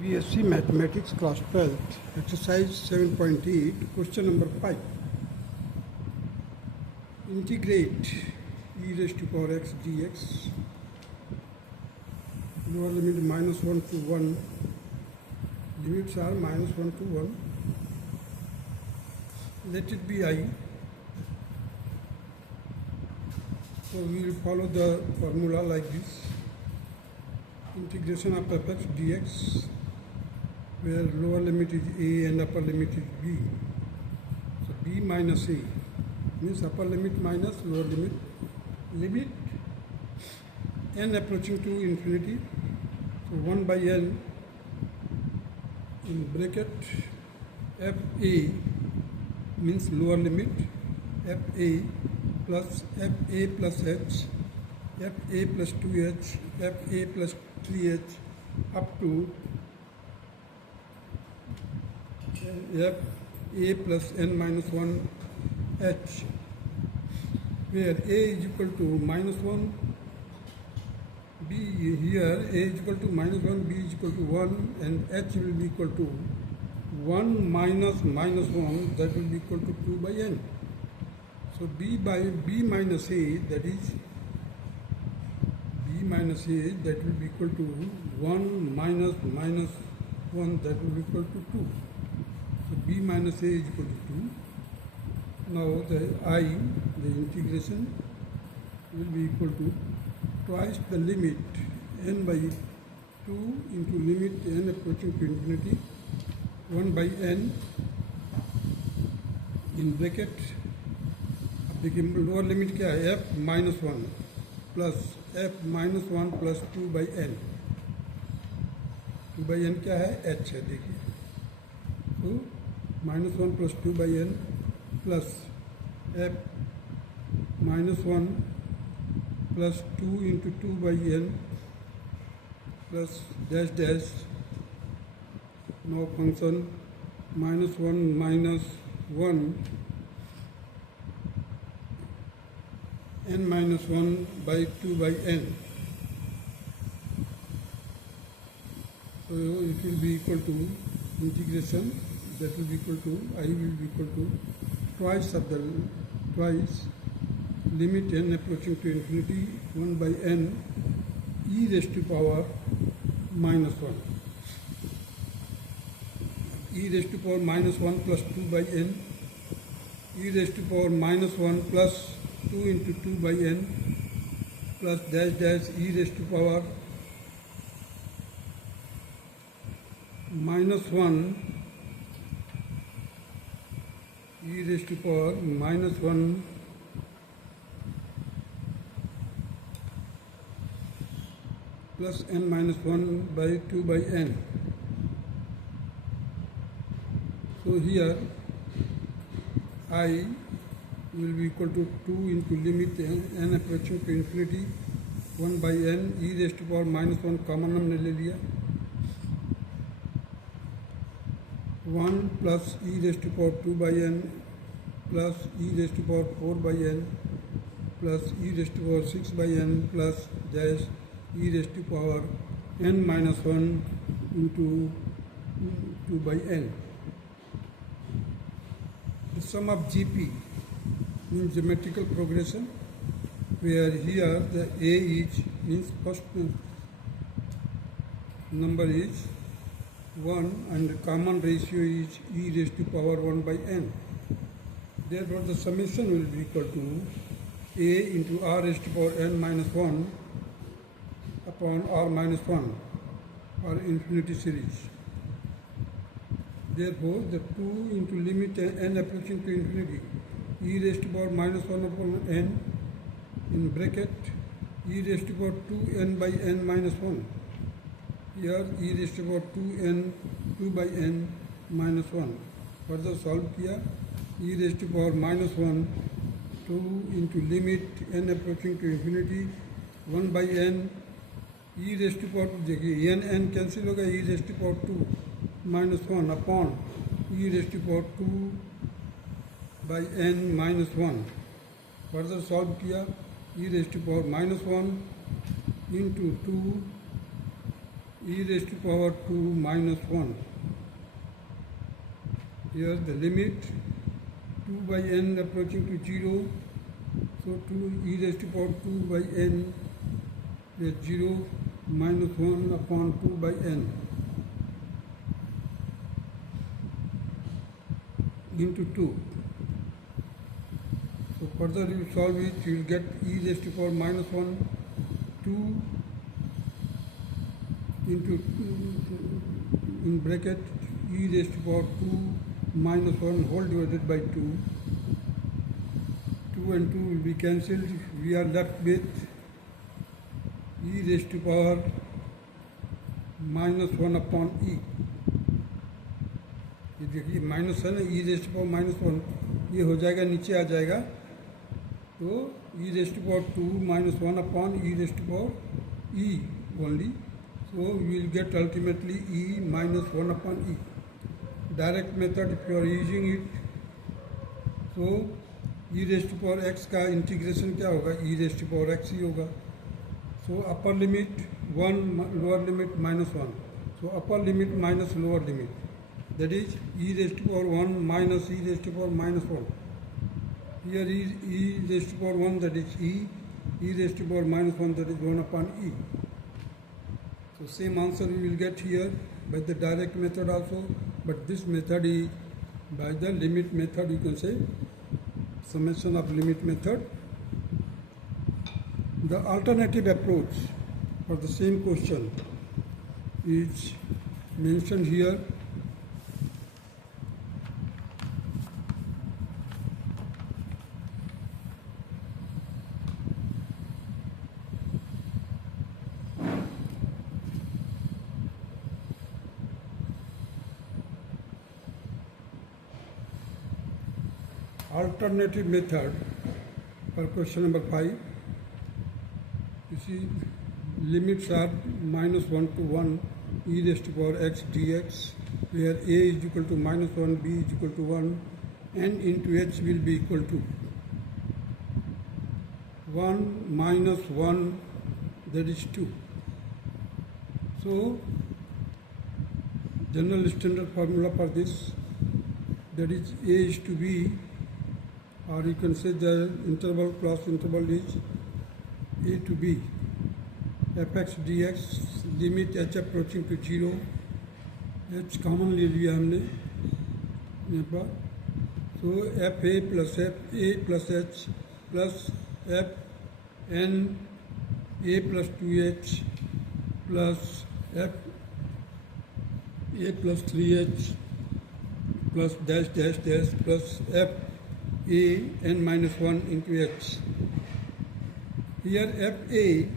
BSc Mathematics Class 12th, Exercise 7.8, Question number 5. Integrate e raised to power x dx, lower limit minus 1 to 1, limits are minus 1 to 1. Let it be I. So we will follow the formula like this. Integration of f(x) dx, where lower limit is a and upper limit is b. So b minus a means upper limit minus lower limit. Limit n approaching to infinity. So 1 by n in bracket f a means lower limit f a plus f a plus h, f a plus 2h, f a plus 3h up to f a plus n minus 1 h, where a is equal to minus 1, b here a is equal to minus 1, b is equal to 1, and h will be equal to 1 minus minus 1, that will be equal to 2 by n. So b by b minus a, that is b minus a, that will be equal to 1 minus minus 1, that will be equal to 2. So b minus a is equal to 2. Now the I, the integration, will be equal to twice the limit n by 2 into limit n approaching to infinity 1 by n in bracket. अब देखिए lower limit क्या है f minus 1 plus f minus 1 plus 2 by n. 2 by n क्या है h है. देखिए तो minus 1 plus 2 by n plus f minus 1 plus 2 into 2 by n plus dash dash. No function minus 1 minus 1 n minus 1 by 2 by n. So it will be equal to integration, that will be equal to I will be equal to twice limit n approaching to infinity 1 by n e raised to power minus 1. E raised to power minus 1 plus 2 by n, e raised to power minus 1 plus 2 into 2 by n plus dash dash e raised to power minus 1 e raised to power minus 1 plus n minus 1 by 2 by n. So here I will be equal to 2 into limit n approaching to infinity 1 by n e raised to power minus 1 common हमने ले लिया. 1 plus e raised to power 2 by n plus e raised to power 4 by n plus e raised to power 6 by n plus dash e raised to power n minus 1 into 2 by n. The sum of GP means geometrical progression, where here the a is means first number is 1 and the common ratio is e raised to power 1 by n. Therefore the summation will be equal to a into r raised to power n minus 1 upon r minus 1 or infinity series. Therefore the 2 into limit n approaching to infinity e raised to power minus 1 upon n in bracket e raised to power 2n by n minus 1. Here e raised to power 2 by n minus 1. Further solve किया e raised to power minus 1 2 into limit n approaching to infinity 1 by n e raised to power 2. देखिए n cancel होगा, e raised to power 2 minus 1 upon e raised to power 2 by n minus 1. Further solve किया e raised to power minus 1 into 2 e raised to power 2 minus 1. Here the limit 2 by n approaching to 0. So 2 e raised to power 2 by n is 0 minus 1 upon 2 by n into 2. So further you solve it, you will get e raised to power minus 1, 2 into in bracket e raised to power 2 minus 1 whole divided by 2. 2 and 2 will be cancelled. We are left with e raised to power minus 1 upon e. ये देखिए minus है ना, ई rest to power minus 1 ये हो जाएगा, नीचे आ जाएगा, तो ई rest to power 2 minus 1 upon e raised to power e only. So we will get ultimately e minus 1 upon e. Direct method if you are using it, so e raised to power x का integration क्या होगा, e raised to power x ही होगा. So upper limit 1, lower limit minus 1. So upper limit minus lower limit, that is e raised to power 1 minus e raised to power minus 1. Here is e raised to power 1, that is e raised to power minus 1, that is 1 upon e. So same answer we will get here by the direct method also, but this method is by the limit method, you can say summation of limit method. The alternative approach for the same question is mentioned here. Alternative method for question number 5. You see, limits are minus 1 to 1 e raised to power x dx, where a is equal to minus 1, b is equal to 1, n into h will be equal to 1 minus 1, that is 2. So, general standard formula for this, that is a is to b, or you can say the interval cross interval is a to b, fx dx, limit h approaching to 0, h common ले लिया हमने यहाँ पर, so f a plus h plus f n a plus 2h plus f a plus 3h plus dash dash dash plus f a n minus 1 into h. Here f a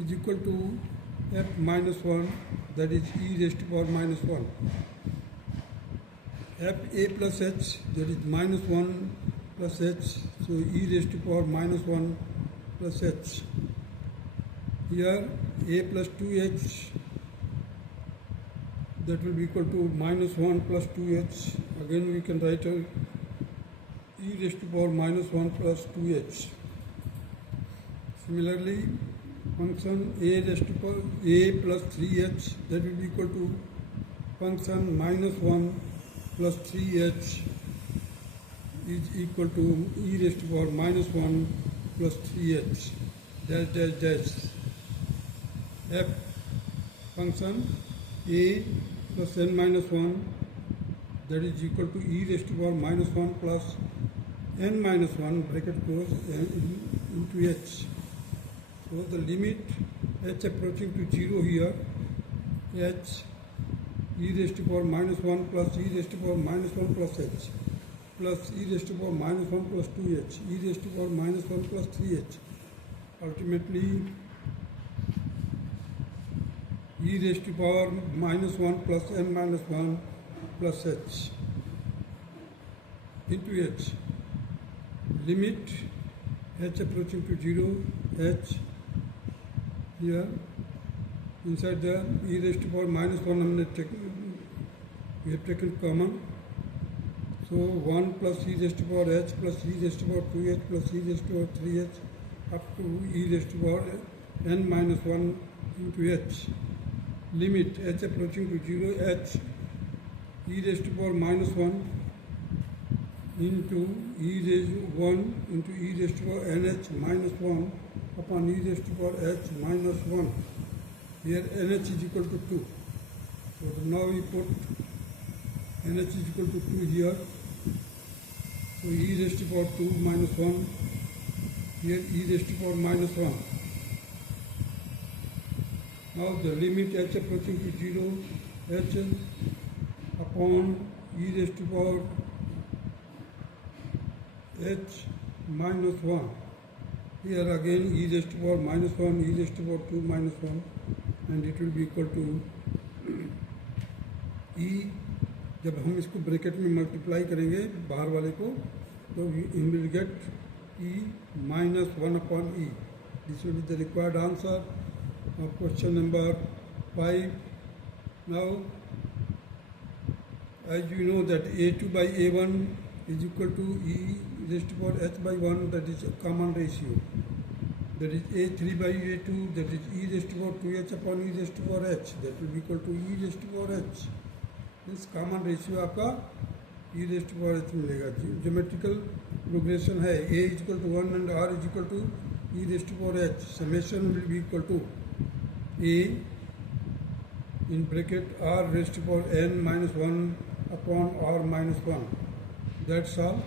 is equal to f minus 1, that is e raised to power minus 1. F a plus h, that is minus 1 plus h, so e raised to power minus 1 plus h. Here a plus 2h, that will be equal to minus 1 plus 2h. Again we can write e raised to power minus 1 plus 2h. Similarly, function a raised to power a plus 3h, that will be equal to function minus 1 plus 3h is equal to e raised to power minus 1 plus 3h dash dash dash. F function a plus n minus 1, that is equal to e raised to power minus 1 plus n minus 1 bracket close into h. So the limit h approaching to 0 here, h e raised to power minus 1 plus e raised to power minus 1 plus h plus e raised to power minus 1 plus 2h, e raised to power minus 1 plus 3h. Ultimately, e raised to power minus 1 plus n minus 1 plus h into h. Limit h approaching to 0, h here inside the e raised to power minus 1 we have taken common. So 1 plus e raised to power h plus e raised to power 2h plus e raised to power 3h up to e raised to power n minus 1 into h. limit h approaching to 0 h e raised to power minus 1 into e raised to 1 into e raised to power nh minus 1 upon e raised to power h minus 1. Here nh is equal to 2. So now we put nh is equal to 2 here. So e raised to power 2 minus 1. Here e raised to power minus 1. Now the limit h approaching to 0 h upon e raised to power h minus 1. Here again e raised to power minus 1, e raised to power 2 minus 1, and it will be equal to e. जब हम इसको bracket में multiply करेंगे बाहर वाले को तो we will get e minus 1 upon e. This will be the required answer of question number 5. Now, as you know that a2 by a1 is equal to e raised to power h by 1, that is a common ratio. That is a3 by a2, that is e raised to power 2h upon e raised to power h, that will be equal to e raised to power h. This common ratio आपका e raised to power h मिलेगा. Geometrical progression है a is equal to 1 and r is equal to e raised to power h. Summation will be equal to a in bracket r raised to power n minus 1 upon r minus 1. That's all.